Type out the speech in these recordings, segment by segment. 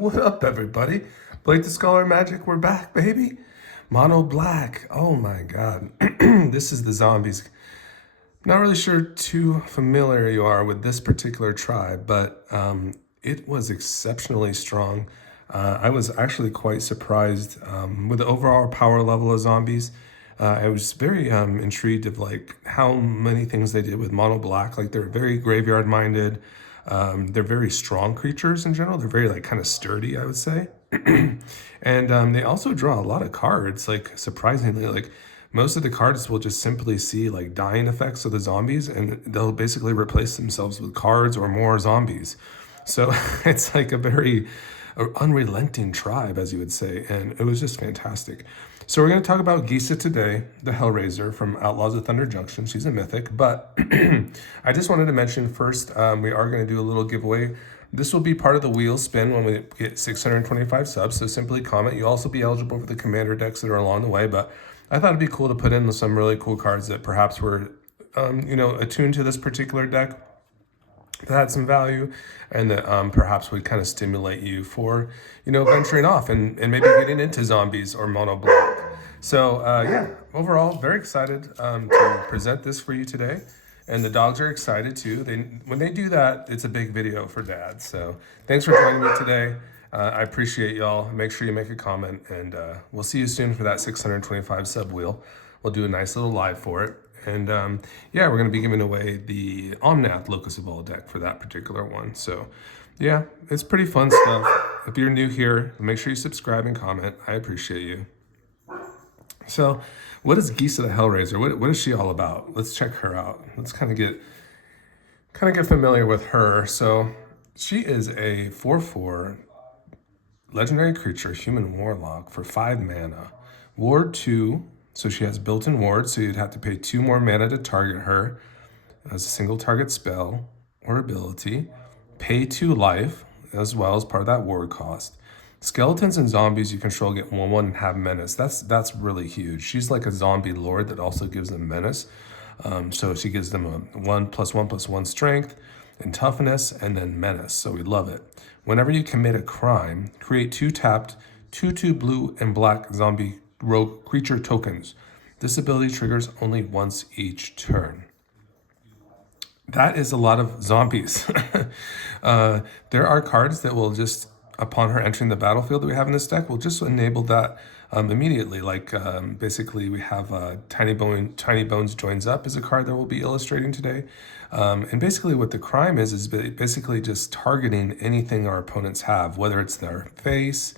What up, everybody? Blake the Scholar Magic, we're back, baby. Mono black. Oh my god. This is the zombies. Not really sure too familiar you are with this particular tribe, but it was exceptionally strong. I was actually quite surprised with the overall power level of zombies. I was very intrigued of like how many things they did with mono black. Like they're very graveyard minded. They're very strong creatures in general. They're very like kind of sturdy, I would say. And they also draw a lot of cards. Like surprisingly, like most of the cards will just simply see like dying effects of the zombies, and they'll basically replace themselves with cards or more zombies. So it's like a very unrelenting tribe, as you would say, and it was just fantastic. So we're going to talk about Gisa today, the Hellraiser from Outlaws of Thunder Junction. She's a mythic, but I just wanted to mention first, we are going to do a little giveaway. This will be part of the wheel spin when we get 625 subs, so simply comment. You'll also be eligible for the commander decks that are along the way, but I thought it'd be cool to put in some really cool cards that perhaps were, attuned to this particular deck, that had some value, and that perhaps would kind of stimulate you for, venturing off and maybe getting into zombies or mono black. So yeah, overall, very excited to present this for you today. And the dogs are excited too. When they do that, it's a big video for Dad. So thanks for joining me today. I appreciate y'all. Make sure you make a comment, and we'll see you soon for that 625 sub wheel. We'll do a nice little live for it. And yeah, we're going to be giving away the Omnath Locus of All deck for that particular one. So yeah, it's pretty fun stuff. If you're new here, make sure you subscribe and comment. I appreciate you. So what is Gisa the Hellraiser? What is she all about? Let's check her out. Let's kind of get familiar with her. So she is a 4/4 legendary creature, human warlock for 5 mana. Ward 2. So she has built-in wards, so you'd have to pay 2 more mana to target her as a single target spell or ability. Pay 2 life as well as part of that ward cost. Skeletons and zombies you control get 1/1 and have menace. That's really huge. She's like a zombie lord that also gives them menace. So she gives them a 1+1/+1 strength and toughness, and then menace. So we love it. Whenever you commit a crime, create 2 tapped 2/2 blue and black zombie rogue creature tokens. This ability triggers only once each turn. That is a lot of zombies. There are cards that will just, upon her entering the battlefield that we have in this deck, will just enable that immediately. Like basically we have Tiny Bones Joins Up is a card that we'll be illustrating today. And basically what the crime is basically just targeting anything our opponents have, whether it's their face,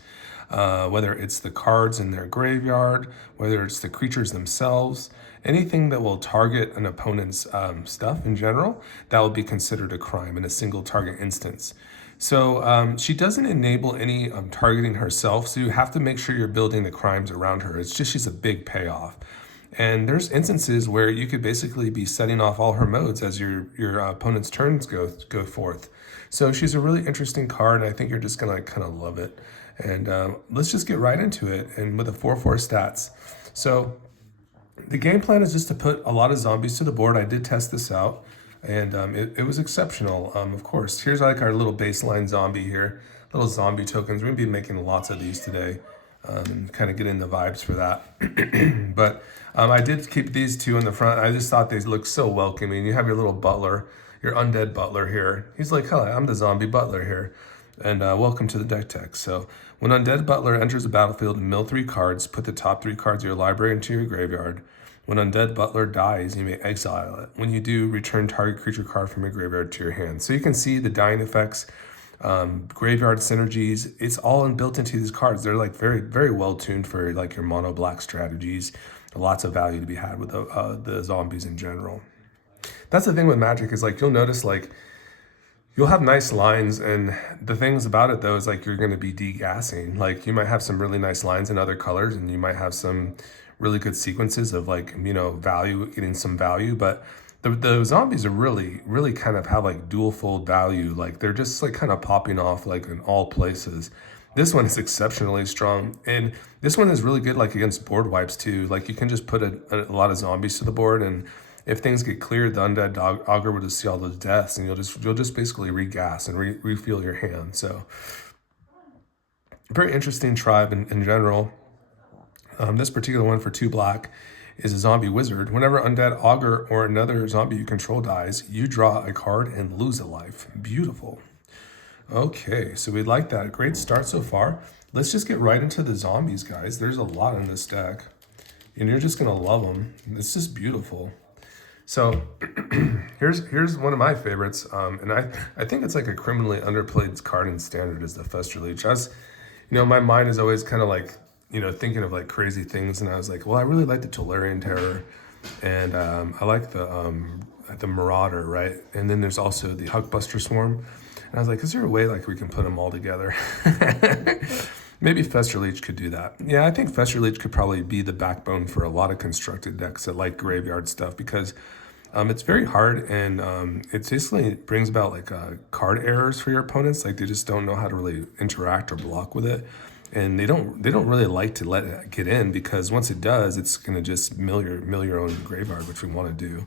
whether it's the cards in their graveyard, whether it's the creatures themselves, anything that will target an opponent's stuff in general, that will be considered a crime in a single target instance. So she doesn't enable any targeting herself, so you have to make sure you're building the crimes around her. It's just she's a big payoff. And there's instances where you could basically be setting off all her modes as your opponent's turns go forth. So she's a really interesting card, and I think you're just gonna kind of love it. And let's just get right into it, and with the 4/4 stats. So the game plan is just to put a lot of zombies to the board. I did test this out, and it was exceptional. Of course, here's like our little baseline zombie here, little zombie tokens. We're gonna be making lots of these today, kind of getting the vibes for that. But I did keep these 2 in the front. I just thought they looked so welcoming. You have your little butler, your undead butler here. He's like, "Hi, I'm the zombie butler here. And welcome to the deck tech." So when Undead Butler enters the battlefield, mill 3 cards, put the top 3 cards of your library into your graveyard. When Undead Butler dies, you may exile it. When you do, return target creature card from your graveyard to your hand. So you can see the dying effects, graveyard synergies. It's all built into these cards. They're like very, very well tuned for like your mono black strategies. Lots of value to be had with the zombies in general. That's the thing with Magic, is like you'll notice like you'll have nice lines, and the things about it though is like you're going to be degassing. Like you might have some really nice lines in other colors, and you might have some really good sequences of like, value, getting some value, but the zombies are really kind of have like dual fold value. Like they're just like kind of popping off like in all places. This one is exceptionally strong, and this one is really good like against board wipes too. Like you can just put a lot of zombies to the board, and if things get cleared, the undead augur will just see all those deaths, and you'll just basically regas and refuel your hand. So Very interesting tribe in general. This particular one for 2 black is a zombie wizard. Whenever undead, augur, or another zombie you control dies, you draw a card and lose a life. Beautiful. Okay, so we like that. Great start so far. Let's just get right into the zombies, guys. There's a lot in this deck, and you're just gonna love them. It's just beautiful. So here's one of my favorites, and I think it's like a criminally underplayed card in Standard is the Fester Leech. My mind is always kind of like, thinking of like crazy things, and I was like, well, I really like the Tolarian Terror, and I like the Marauder, right? And then there's also the Huckbuster Swarm, and I was like, is there a way like we can put them all together? Maybe Fester Leech could do that. Yeah, I think Fester Leech could probably be the backbone for a lot of constructed decks that like graveyard stuff, because it's very hard, and it basically brings about like card errors for your opponents. Like they just don't know how to really interact or block with it, and they don't really like to let it get in, because once it does, it's gonna just mill your own graveyard, which we want to do,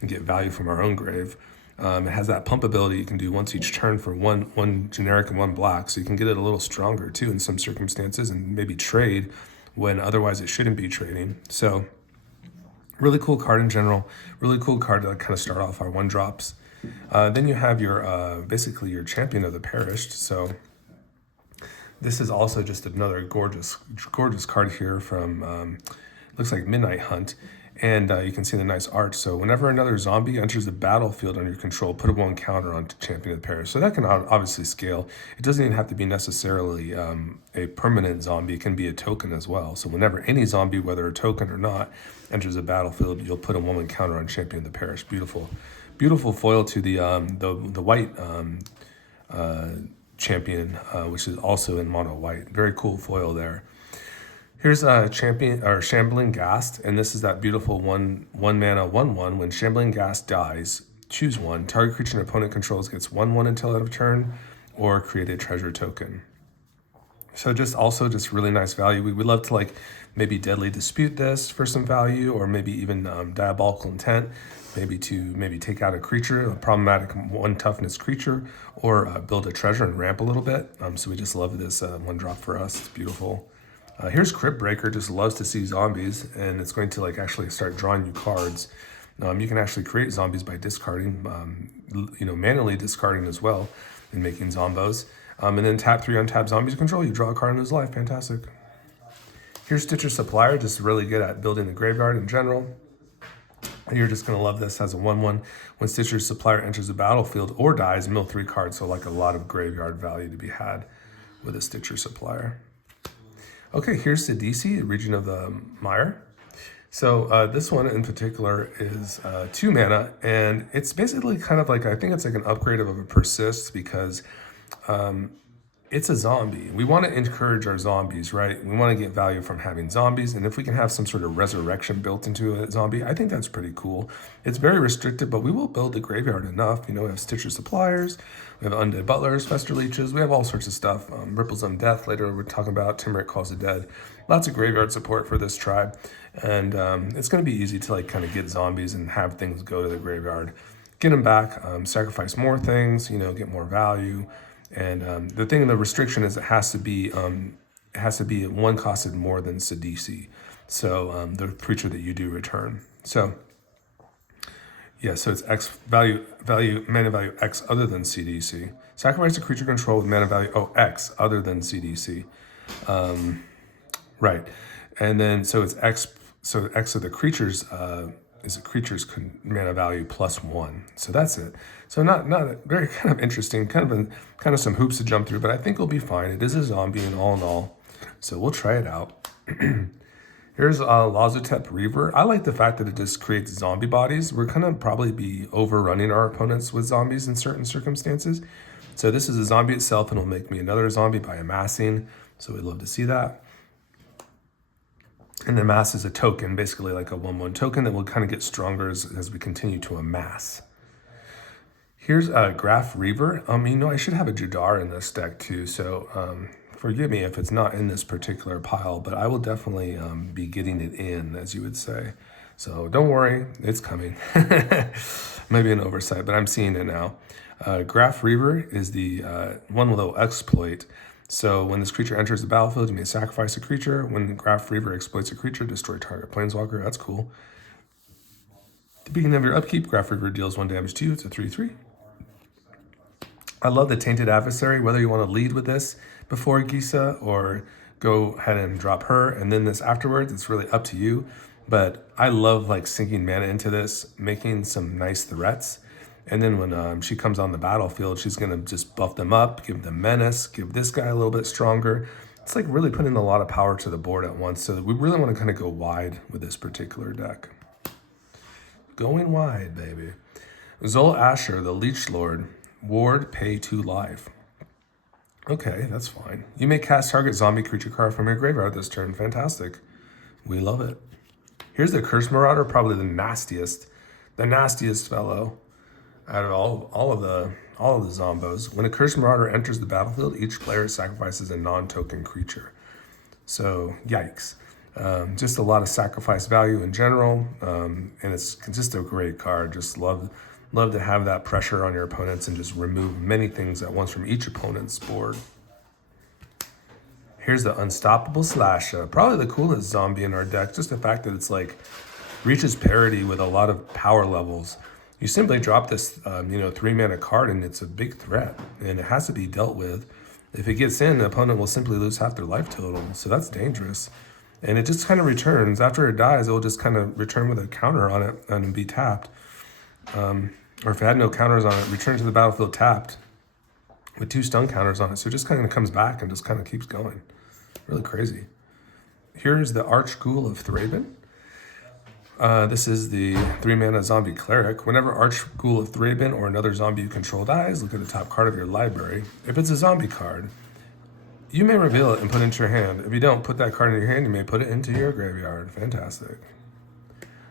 and get value from our own grave. It has that pump ability you can do once each turn for one generic and 1 black, so you can get it a little stronger too in some circumstances, and maybe trade when otherwise it shouldn't be trading. So really cool card in general, really cool card to kind of start off our 1-drops. Then you have your basically your Champion of the Perished. So this is also just another gorgeous card here from looks like Midnight Hunt. And you can see the nice art. So whenever another zombie enters the battlefield under your control, put a 1 counter on Champion of the Parish. So that can obviously scale. It doesn't even have to be necessarily a permanent zombie. It can be a token as well. So whenever any zombie, whether a token or not, enters the battlefield, you'll put a 1 counter on Champion of the Parish. Beautiful, beautiful foil to the white champion, which is also in mono white. Very cool foil there. Here's a champion or Shambling Ghast, and this is that beautiful one mana 1/1. When Shambling Ghast dies, choose 1. Target creature an opponent controls gets 1/1 until end of turn, or create a treasure token. So just really nice value. We would love to like maybe Deadly Dispute this for some value, or maybe even Diabolical Intent, maybe take out a creature, a problematic 1 toughness creature, or build a treasure and ramp a little bit. So we just love this 1-drop for us. It's beautiful. Here's Crypt Breaker, just loves to see zombies, and it's going to like actually start drawing you cards. You can actually create zombies by discarding, manually discarding as well, and making zombos. And then tap 3 untap zombies control, you draw a card and lose life. Fantastic. Here's Stitcher Supplier, just really good at building the graveyard in general. You're just going to love this as a 1/1. When Stitcher Supplier enters the battlefield or dies, mill 3 cards, so like a lot of graveyard value to be had with a Stitcher Supplier. Okay, here's the DC, Region of the Mire. So this one in particular is 2 mana, and it's basically kind of like, I think it's like an upgrade of a Persist, because it's a zombie. We want to encourage our zombies, right? We want to get value from having zombies, and if we can have some sort of resurrection built into a zombie, I think that's pretty cool. It's very restricted, but we will build the graveyard enough. We have Stitcher Suppliers, we have Undead Butlers, Fester Leeches, we have all sorts of stuff. Ripples on Death, later we're talking about Timmerick Calls the Dead. Lots of graveyard support for this tribe, and it's going to be easy to like kind of get zombies and have things go to the graveyard. Get them back, sacrifice more things, get more value. And the thing, the restriction is it has to be 1 costed more than Sidisi. So the creature that you do return. So yeah, so it's X mana value X other than CDC. Sacrifice a creature control with mana value X other than CDC. Right, and then so it's X. So X of the creatures is a creature's mana value plus 1. So that's it. So not very kind of interesting, kind of some hoops to jump through, but I think it'll be fine. It is a zombie in all. So we'll try it out. Here's Lazutep Reaver. I like the fact that it just creates zombie bodies. We're gonna probably be overrunning our opponents with zombies in certain circumstances. So this is a zombie itself, and it'll make me another zombie by amassing. So we'd love to see that. And amass is a token, basically like a 1/1 token that will kind of get stronger as we continue to amass. Here's Graph Reaver. I should have a Jadar in this deck too, so forgive me if it's not in this particular pile, but I will definitely be getting it in, as you would say. So don't worry, it's coming. Maybe an oversight, but I'm seeing it now. Graph Reaver is the one little exploit. So when this creature enters the battlefield, you may sacrifice a creature. When Graf Reaver exploits a creature, destroy target planeswalker. That's cool. At the beginning of your upkeep, Graf Reaver deals 1 damage to you. It's a 3/3. I love the Tainted Adversary, whether you want to lead with this before Gisa or go ahead and drop her and then this afterwards, it's really up to you. But I love like sinking mana into this, making some nice threats. And then when she comes on the battlefield, she's going to just buff them up, give them menace, give this guy a little bit stronger. It's like really putting a lot of power to the board at once. So we really want to kind of go wide with this particular deck. Going wide, baby. Zol Asher, the Leech Lord. Ward, pay 2 life. Okay, that's fine. You may cast target zombie creature card from your graveyard this turn. Fantastic. We love it. Here's the Curse Marauder, probably the nastiest fellow out of all of the zombos. When a Curse Marauder enters the battlefield, each player sacrifices a non-token creature. So, yikes. Just a lot of sacrifice value in general, and it's just a great card. Just love to have that pressure on your opponents and just remove many things at once from each opponent's board. Here's the Unstoppable Slasher, probably the coolest zombie in our deck. Just the fact that it's like reaches parity with a lot of power levels. You simply drop this, 3 mana card, and it's a big threat, and it has to be dealt with. If it gets in, the opponent will simply lose half their life total, so that's dangerous. And it just kind of returns. After it dies, it will just kind of return with a counter on it and be tapped. Or if it had no counters on it, return to the battlefield tapped with 2 stun counters on it. So it just kind of comes back and just kind of keeps going. Really crazy. Here's the Archghoul of Thraben. This is the 3 mana zombie cleric. Whenever Archghoul of Thraben or another zombie you control dies, look at the top card of your library. If it's a zombie card, you may reveal it and put it into your hand. If you don't put that card in your hand, you may put it into your graveyard. Fantastic.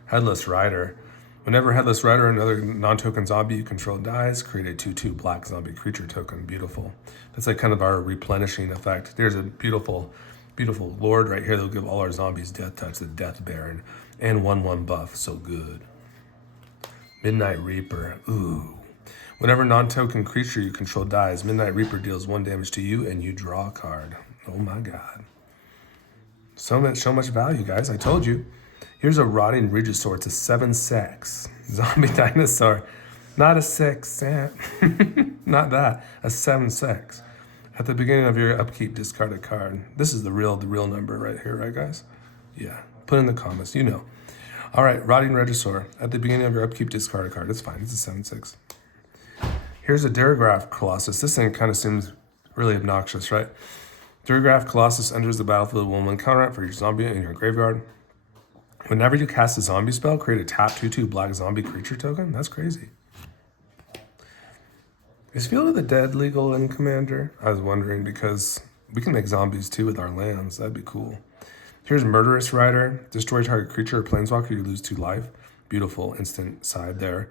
Headless Rider. Whenever Headless Rider or another non-token zombie you control dies, create a 2/2 black zombie creature token. Beautiful. That's like kind of our replenishing effect. There's a beautiful lord right here that'll give all our zombies death touch, the Death Baron, and 1/1 buff. So good. Midnight Reaper. Ooh. Whenever non-token creature you control dies, Midnight Reaper deals 1 damage to you and you draw a card. Oh my god. So much value, guys. I told you. Here's a Rotting Regisaur. It's a 7/6 zombie dinosaur. Not a 6. Not that. A 7/6. At the beginning of your upkeep, discard a card. This is the real number right here, right, guys? Yeah. Put in the comments. You know. All right. Rotting Regisaur. At the beginning of your upkeep, discard a card. It's fine. It's a 7/6. Here's a Duragraph Colossus. This thing kind of seems really obnoxious, right? Duragraph Colossus enters the battlefield with 1/1 counter for each zombie in your graveyard. Whenever you cast a zombie spell, create a tap 2/2 black zombie creature token. That's crazy. Is Field of the Dead legal in Commander? I was wondering because we can make zombies too with our lands. That'd be cool. Here's Murderous Rider. Destroy target creature or planeswalker, you lose 2 life. Beautiful instant side there.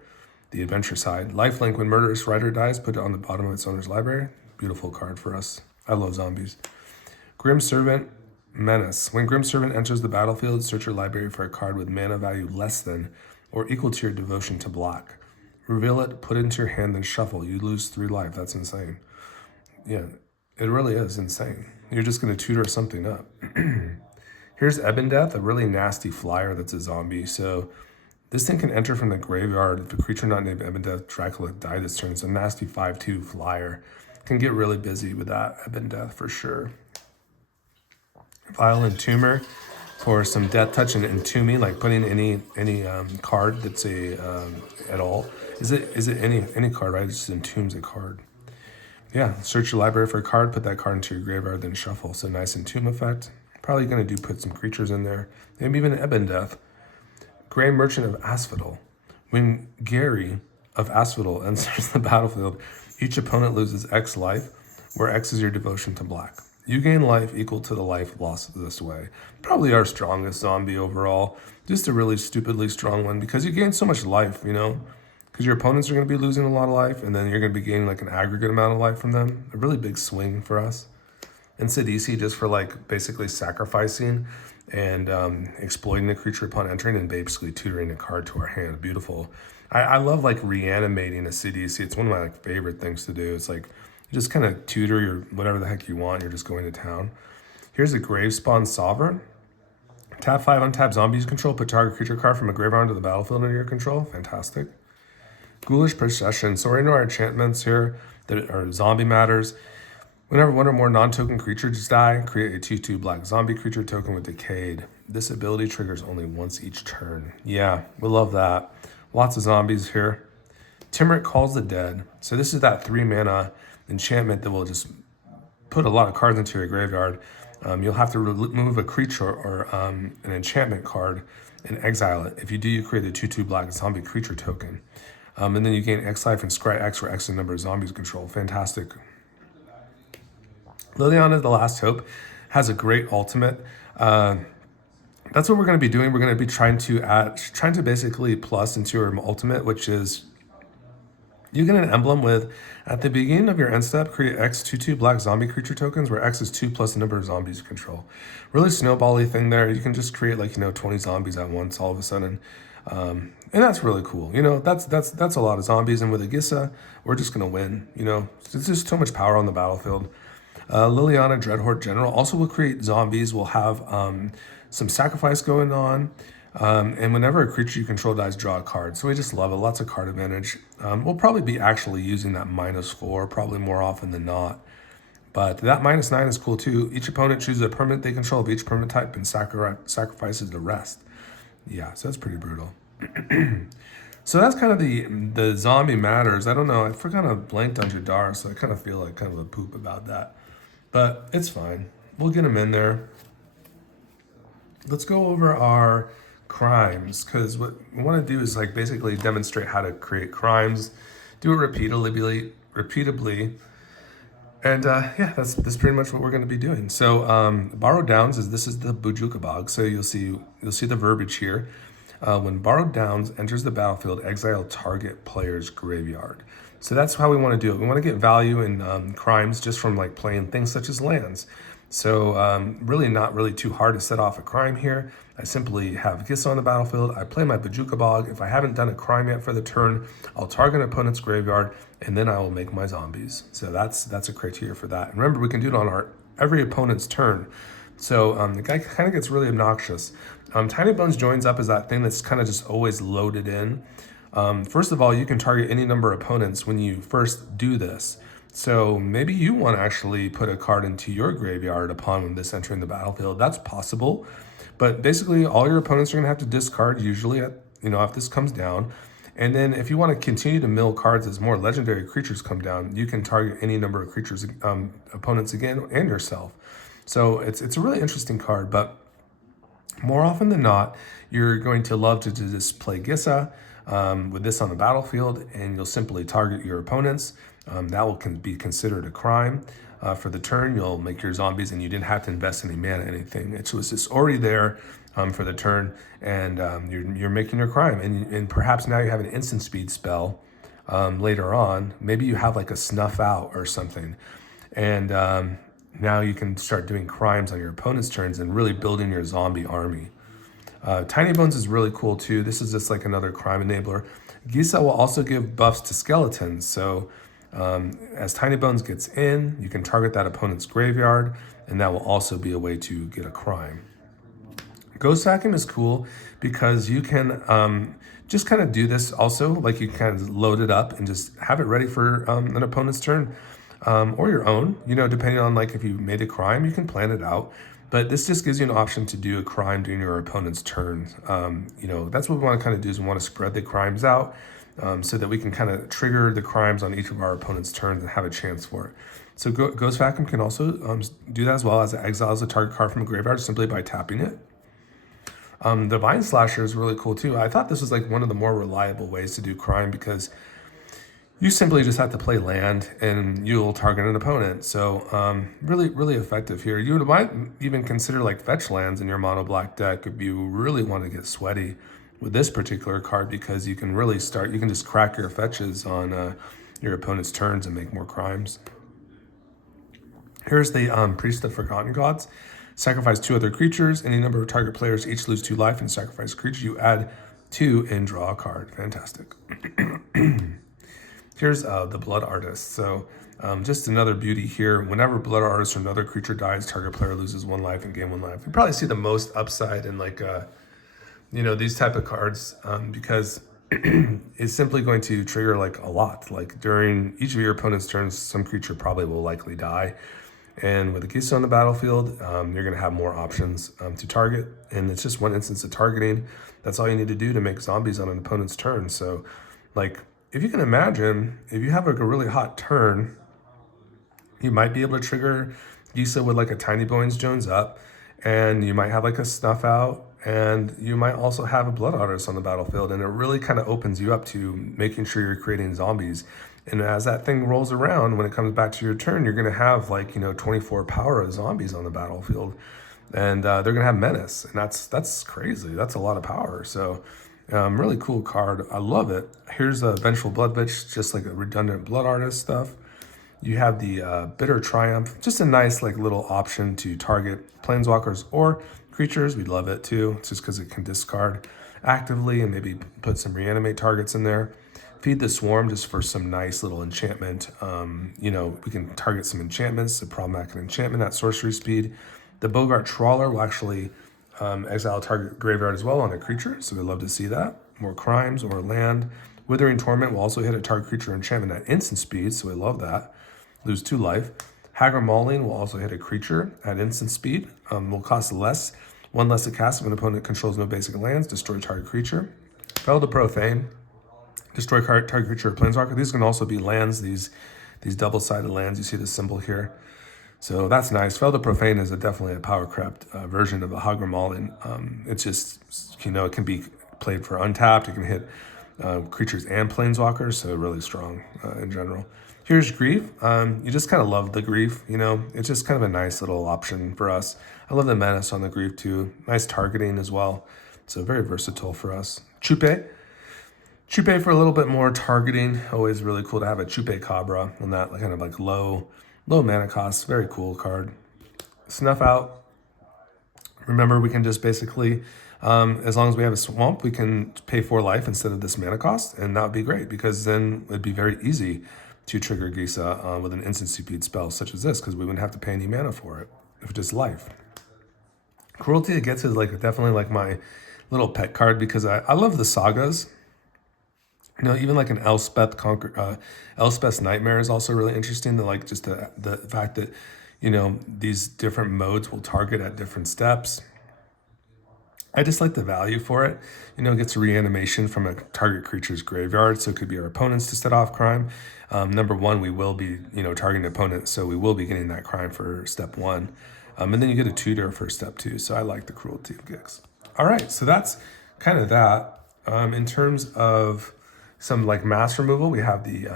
The adventure side. Lifelink, when Murderous Rider dies, put it on the bottom of its owner's library. Beautiful card for us. I love zombies. Grim Servant. Menace. When Grim Servant enters the battlefield, search your library for a card with mana value less than or equal to your devotion to block. Reveal it, put it into your hand, then shuffle. You lose 3 life. That's insane. Yeah, it really is insane. You're just going to tutor something up. Here's Ebon Death, a really nasty flyer that's a zombie. So this thing can enter from the graveyard. If a creature not named Ebon Death, Dracula die this turn. It's a nasty 5/2 flyer. Can get really busy with that Ebon Death for sure. Vile Entomber for some death touch and entombing, like putting any card that's at all. Is it any card, right? It just entombs a card. Yeah, search your library for a card, put that card into your graveyard, then shuffle. So nice entomb effect. Probably gonna put some creatures in there. Maybe even an Ebon Death. Grey Merchant of Asphodel. When Gary of Asphodel enters the battlefield, each opponent loses X life, where X is your devotion to black. You gain life equal to the life lost this way. Probably our strongest zombie overall. Just a really stupidly strong one because you gain so much life, because your opponents are going to be losing a lot of life and then you're going to be gaining like an aggregate amount of life from them. A really big swing for us. And Sidisi just for like basically sacrificing and exploiting the creature upon entering and basically tutoring a card to our hand. Beautiful. I love like reanimating a Sidisi. It's one of my favorite things to do. It's like Just kind of tutor your whatever the heck you want. You're just going to town. Here's a Gravespawn Sovereign. Tap 5, untap zombies control. Put target creature card from a graveyard onto the battlefield under your control. Fantastic. Ghoulish Procession. So we're into our enchantments here that are zombie matters. Whenever one or more non-token creatures die, create a 2/2 black zombie creature token with Decayed. This ability triggers only once each turn. Yeah, we love that. Lots of zombies here. Timeric Calls the Dead. So this is that 3 mana enchantment that will just put a lot of cards into your graveyard. You'll have to remove a creature or an enchantment card and exile it. If you do, you create a 2/2 black zombie creature token. And then you gain X life and scry X, where X is the number of zombies you control. Fantastic. Liliana, the Last Hope, has a great ultimate. That's what we're going to be doing. We're going to be trying to basically plus into your ultimate, which is you get an emblem with, at the beginning of your end step, create X 2/2 black zombie creature tokens, where X is 2 plus the number of zombies you control. Really snowbally thing there. You can just create 20 zombies at once all of a sudden. And that's really cool. That's a lot of zombies. And with a Gisa, we're just going to win. There's just so much power on the battlefield. Liliana, Dreadhorde General, also will create zombies. We'll have some sacrifice going on. And whenever a creature you control dies, draw a card. So we just love it. Lots of card advantage. We'll probably be actually using that -4, probably more often than not. But that -9 is cool too. Each opponent chooses a permanent they control of each permanent type and sacrifices the rest. Yeah, so that's pretty brutal. So that's kind of the zombie matters. I don't know. I kind of blanked on Jadar, so I kind of feel like kind of a poop about that. But it's fine. We'll get them in there. Let's go over our crimes, because what we want to do is basically demonstrate how to create crimes, do it repeatedly, and yeah, that's pretty much what we're going to be doing. So Borrowed Downs this is the Bujuka Bog. So you'll see the verbiage here. When Borrowed Downs enters the battlefield, exile target player's graveyard. So that's how we want to do it. We want to get value in crimes just from playing things such as lands. So really not really too hard to set off a crime here. I simply have Gisa on the battlefield. I play my Bujuka Bog. If I haven't done a crime yet for the turn, I'll target an opponent's graveyard, and then I will make my zombies. So that's a criteria for that. And remember, we can do it on every opponent's turn. So the guy kind of gets really obnoxious. Tiny Bones joins up as that thing that's kind of just always loaded in. First of all, you can target any number of opponents when you first do this. So maybe you want to actually put a card into your graveyard upon this entering the battlefield. That's possible. But basically, all your opponents are going to have to discard usually, if this comes down. And then if you want to continue to mill cards as more legendary creatures come down, you can target any number of creatures, opponents again, and yourself. So it's a really interesting card, but more often than not, you're going to love to just play Gisa with this on the battlefield, and you'll simply target your opponents. That will be considered a crime. For the turn, you'll make your zombies, and you didn't have to invest any mana, anything. It was just already there for the turn, and you're making your crime. And perhaps now you have an instant speed spell later on. Maybe you have a snuff out or something, and now you can start doing crimes on your opponent's turns and really building your zombie army. Tiny Bones is really cool too. This is just another crime enabler. Gisa will also give buffs to skeletons. So as Tiny Bones gets in, you can target that opponent's graveyard, and that will also be a way to get a crime. Ghost Vacuum is cool because you can just kind of do this also, you kind of load it up and just have it ready for an opponent's turn or your own, depending on if you made a crime, you can plan it out. But this just gives you an option to do a crime during your opponent's turn. That's what we want to kind of do is we want to spread the crimes out so that we can kind of trigger the crimes on each of our opponent's turns and have a chance for it. So Ghost Vacuum can also do that, as well as it exiles a target card from a graveyard simply by tapping it. Divine Slasher is really cool too. I thought this was one of the more reliable ways to do crime because you simply just have to play land and you'll target an opponent. So really, really effective here. You might even consider fetch lands in your mono black deck if you really want to get sweaty with this particular card, because you can really you can just crack your fetches on your opponent's turns and make more crimes. Here's the Priest of Forgotten Gods. Sacrifice 2 other creatures. Any number of target players each lose 2 life and sacrifice a creature. You add 2 and draw a card. Fantastic. Here's the Blood Artist. So Just another beauty here. Whenever Blood Artist or another creature dies, target player loses 1 life and gain 1 life. You probably see the most upside in like, these type of cards because it's simply going to trigger like a lot. Like during each of your opponent's turns, some creature probably will likely die. And with a Gisa on the battlefield, you're going to have more options to target. And it's just one instance of targeting. That's all you need to do to make zombies on an opponent's turn. So, like, if you can imagine, if you have like a really hot turn, you might be able to trigger Gisa with like a Tiny Bones Jones up, and you might have like a Snuff Out, and you might also have a Blood Artist on the battlefield, and it really kind of opens you up to making sure you're creating zombies. And as that thing rolls around, when it comes back to your turn, you're going to have like 24 power of zombies on the battlefield, and they're going to have menace, and that's crazy. That's a lot of power. So really cool card. I love it. Here's a Vengeful Blood Bitch, just like a redundant Blood Artist stuff. You have the Bitter Triumph, just a nice like little option to target planeswalkers or creatures. We love it too, just because it can discard actively and maybe put some reanimate targets in there. Feed the Swarm just for some nice little enchantment. We can target some enchantments, the problematic enchantment at sorcery speed. The Bogart Trawler will actually exile a target graveyard as well on a creature, so we love to see that. More crimes or land. Withering Torment will also hit a target creature enchantment at instant speed, so we love that. Lose 2 life. Haggard Mauling will also hit a creature at instant speed. Will cost less, 1 less to cast if an opponent controls no basic lands. Destroy target creature. Fel the Profane. Destroy target creature or planeswalker. These can also be lands. These double-sided lands. You see the symbol here. So that's nice. Fel the Profane is definitely a power crept version of the Haggard Mauling. It's just it can be played for untapped. It can hit creatures and planeswalkers. So really strong in general. Here's Grief. You just kind of love the Grief, It's just kind of a nice little option for us. I love the Menace on the Grief too. Nice targeting as well. So very versatile for us. Chupe. Chupe for a little bit more targeting. Always really cool to have a Chupe Cabra on that kind of like low mana cost. Very cool card. Snuff Out. Remember, we can just basically, as long as we have a swamp, we can pay 4 life instead of this mana cost. And that would be great because then it'd be very easy to trigger Gisa with an instant speed spell such as this, because we wouldn't have to pay any mana for it, if it's just life. Cruelty it gets is like definitely like my little pet card because I love the sagas. Even like an Elspeth's Nightmare is also really interesting. Like just the fact that these different modes will target at different steps. I just like the value for it. It gets a reanimation from a target creature's graveyard, so it could be our opponents to set off crime. Number 1, we will be, targeting opponents, so we will be getting that crime for step 1. And then you get a tutor for step 2, so I like the Cruelty of Gix. All right, so that's kind of that. In terms of some like mass removal, we have the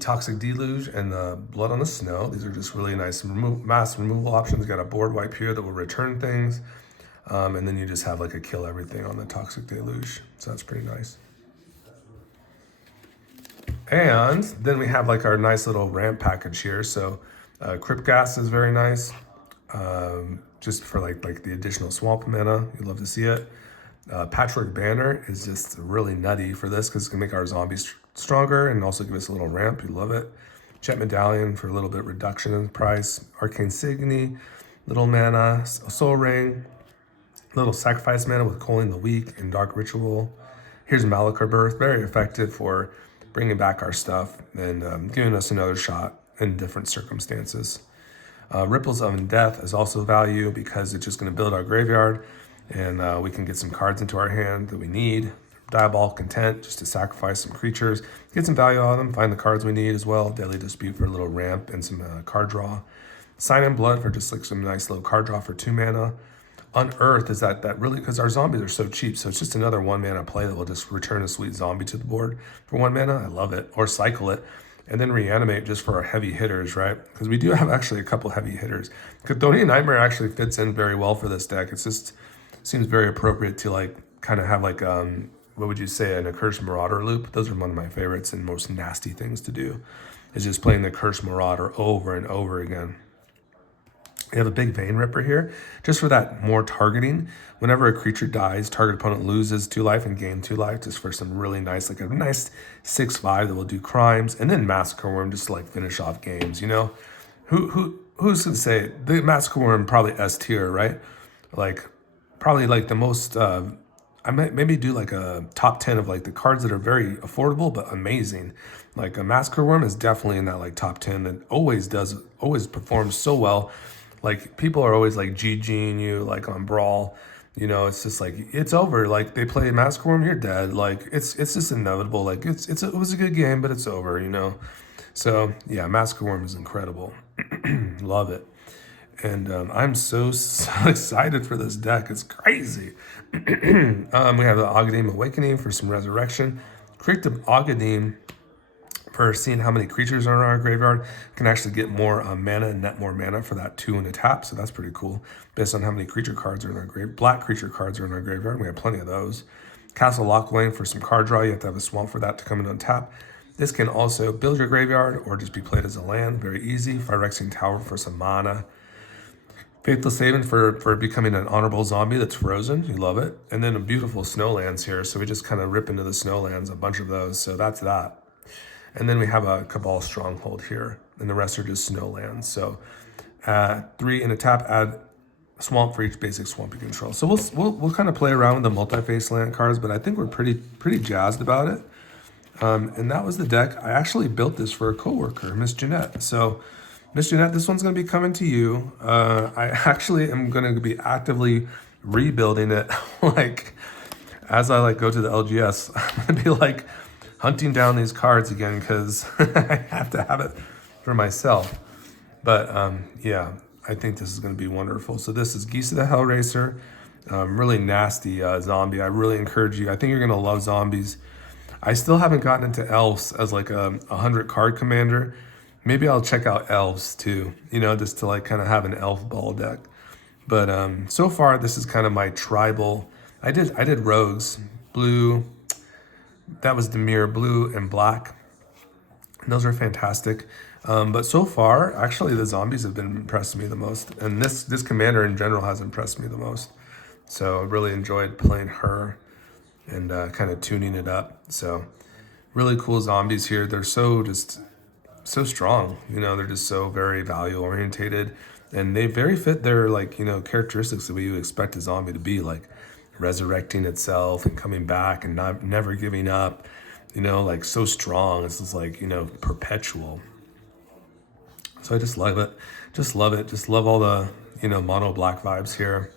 Toxic Deluge and the Blood on the Snow. These are just really nice mass removal options. Got a board wipe here that will return things. And then you just have like a kill everything on the Toxic Deluge. So that's pretty nice. And then we have like our nice little ramp package here. So Crypt Gas is very nice. Just for like the additional swamp mana. You'd love to see it. Patchwork Banner is just really nutty for this because it's going to make our zombies stronger and also give us a little ramp. You love it. Jet Medallion for a little bit reduction in price. Arcane Signy, little mana, Soul Ring, little sacrifice mana with Culling the Weak and Dark Ritual. Here's Malachor Birth, very effective for bringing back our stuff and giving us another shot in different circumstances. Ripples of Death is also value because it's just going to build our graveyard and we can get some cards into our hand that we need. Diabolic Content, just to sacrifice some creatures, get some value out of them, find the cards we need as well. Deadly Dispute for a little ramp and some card draw. Sign in Blood for just like some nice little card draw for 2 mana. Unearth is that really, because our zombies are so cheap, so it's just another 1 mana play that will just return a sweet zombie to the board for 1 mana. I love it. Or cycle it. And then Reanimate just for our heavy hitters, right? Because we do have actually a couple heavy hitters. Chthonian Nightmare actually fits in very well for this deck. It's just seems very appropriate to like kind of have like what would you say, an Accursed Marauder loop. Those are one of my favorites and most nasty things to do, is just playing the Cursed Marauder over and over again. We have a big Vein Ripper here, just for that more targeting. Whenever a creature dies, target opponent loses 2 life and gain 2 life, just for some really nice, like a nice 6/5 that will do crimes. And then Massacre Worm just to like finish off games, you know? Who's gonna say it? The Massacre Worm probably S tier, right? Like probably like the most I might maybe do like a top 10 of like the cards that are very affordable but amazing. Like a Massacre Worm is definitely in that like top 10 and always performs so well. Like people are always like GGing you like on Brawl. You know, it's just like it's over. Like they play Massacre Worm, you're dead. Like it's just inevitable. Like it was a good game, but it's over, you know. So yeah, Massacre Worm is incredible. Love it. And I'm so excited for this deck. It's crazy. We have the Agadim Awakening for some resurrection. Creative Agadim for seeing how many creatures are in our graveyard. Can actually get more mana and net more mana for that 2 and a tap. So that's pretty cool. Based on how many creature cards are in our graveyard. Black creature cards are in our graveyard. We have plenty of those. Castle Lockwing for some card draw. You have to have a swamp for that to come in on tap. This can also build your graveyard or just be played as a land. Very easy. Phyrexian Tower for some mana. Faithless Haven for becoming an honorable zombie that's frozen. You love it. And then a beautiful Snowlands here. So we just kind of rip into the Snowlands, a bunch of those. So that's that. And then we have a Cabal Stronghold here. And the rest are just Snowlands. So 3 in a tap, add swamp for each basic swamp you control. So we'll kind of play around with the multi-face land cards, but I think we're pretty jazzed about it. And that was the deck. I actually built this for a coworker, Miss Jeanette. So Miss Jeanette, this one's going to be coming to you. I actually am going to be actively rebuilding it. Like, as I like go to the LGS, I'm going to be like hunting down these cards again because I have to have it for myself. But yeah, I think this is going to be wonderful. So this is Gisa the Hellraiser. Really nasty zombie. I really encourage you. I think you're going to love zombies. I still haven't gotten into elves as like a 100 card commander. Maybe I'll check out elves too, you know, just to like kind of have an elf ball deck. But so far, this is kind of my tribal. I did rogues, blue. That was Demir, blue and black. And those are fantastic. But so far, actually, the zombies have been impressing me the most, and this commander in general has impressed me the most. So I really enjoyed playing her and kind of tuning it up. So really cool zombies here. They're so strong, you know, they're just so very value orientated, and they very fit their like, you know, characteristics that we would expect a zombie to be, like resurrecting itself and coming back and never giving up, you know, like so strong. It's just like, you know, perpetual. So I just love it. Just love all the, you know, mono black vibes here.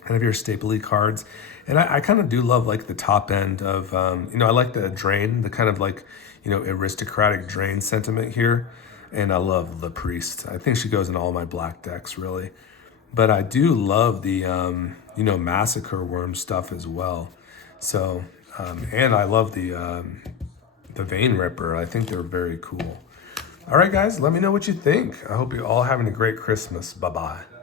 Kind of your stapley cards. And I kind of do love like the top end of, you know, I like the drain, the kind of like, you know, aristocratic drain sentiment here. And I love the priest. I think she goes in all my black decks really. But I do love the, you know, Massacre Worm stuff as well. So, and I love the Vein Ripper. I think they're very cool. All right, guys, let me know what you think. I hope you're all having a great Christmas. Bye-bye.